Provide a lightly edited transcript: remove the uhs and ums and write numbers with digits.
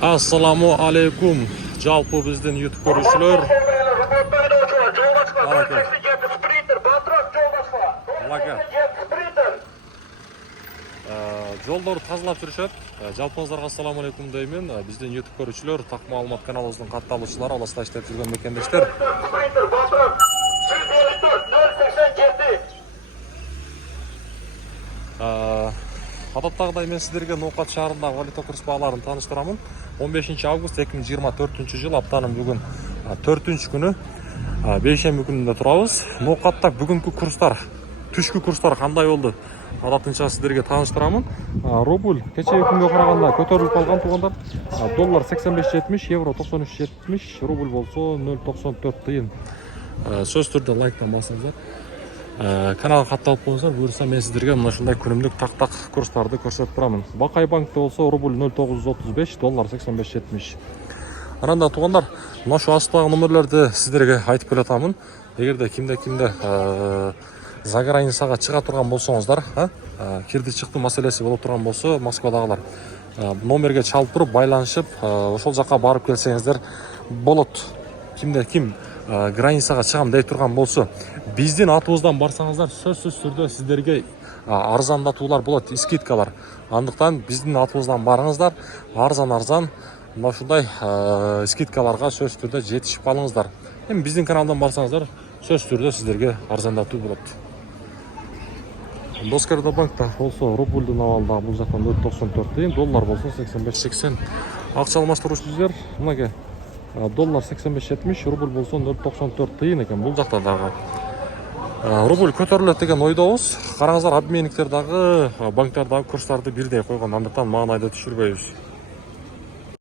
Ассаламу алейкум. Жалпы бізден YouTube көрушілер. Жолдарды тазалап жүрішеді. Жалпыңыздарға ассаламу алейкум деймін. Бізден YouTube көрушілер, Тақ Маалымат каналымыздың қатталушылары, алыста іштеп жүрген мекендештер. Адаттағыдай мен сіздерге Ноқат шаарындағы валюта курс бағаларын таныштырамын. 15 август 2024 жыл, аптаның бүгін 4 күні, бейшембі күнінде тұрабыз. Ноқатта бүгінгі курстар, түшкі курстар қандай болды? Адатынша сіздерге таныштырамын. Рубль кешегі күнге қарағанда көтеріліп қалған туғандар. Доллар 85.70, евро 93.70, рубль болса 0.94 тиын. Сөз түрде лайктан басыңыздар. Каналға қатталып болыңыздар, бұйырса мен сіздерге мына шындай күнімдік тақ-тақ курстарды көрсетіп тұрамын. Бақай банкте болса рубль 0.935, доллар 85.70. Аранда туғандар, мына шу астағы номерлерді сіздерге айтып келатамын. Егерде кімде заграницаға шыға тұрған болсаңыздар, кирди шықты мәселесі болып тұрған болса, Москвадағылар номерге чалып тұрып, байланышып, ошол жаққа барып келсеңіздер болот. Кімде границаға шығам дей тұрған болса, бізден атуыздан барсаңыздар, сөзсіз түрде сіздерге арзандатулар болады, скидкалар. Андықтан бізден атуыздан барыңыздар, арзан, мынашындай скидкаларға сөз түрде жетішіп қалыңыздар. Біздің каналдан барсаңыздар, сөз түрде сіздерге арзандату болады. Доскарда банкта болса, рубльдің авалдағы бұл жақтан 0.94 дейін, доллар болса 85.80. Ақша алмастырушылар, мұнаге доллар 85.70, рубль болса 0.94 тиын екен бұл жақтардағы. Рубль көтеріледі деген ойдауыз. Қараңыздар, обменниктердағы, банктердағы курстарды бірдей қойған, андықтан мағынайды түшірбейбіз.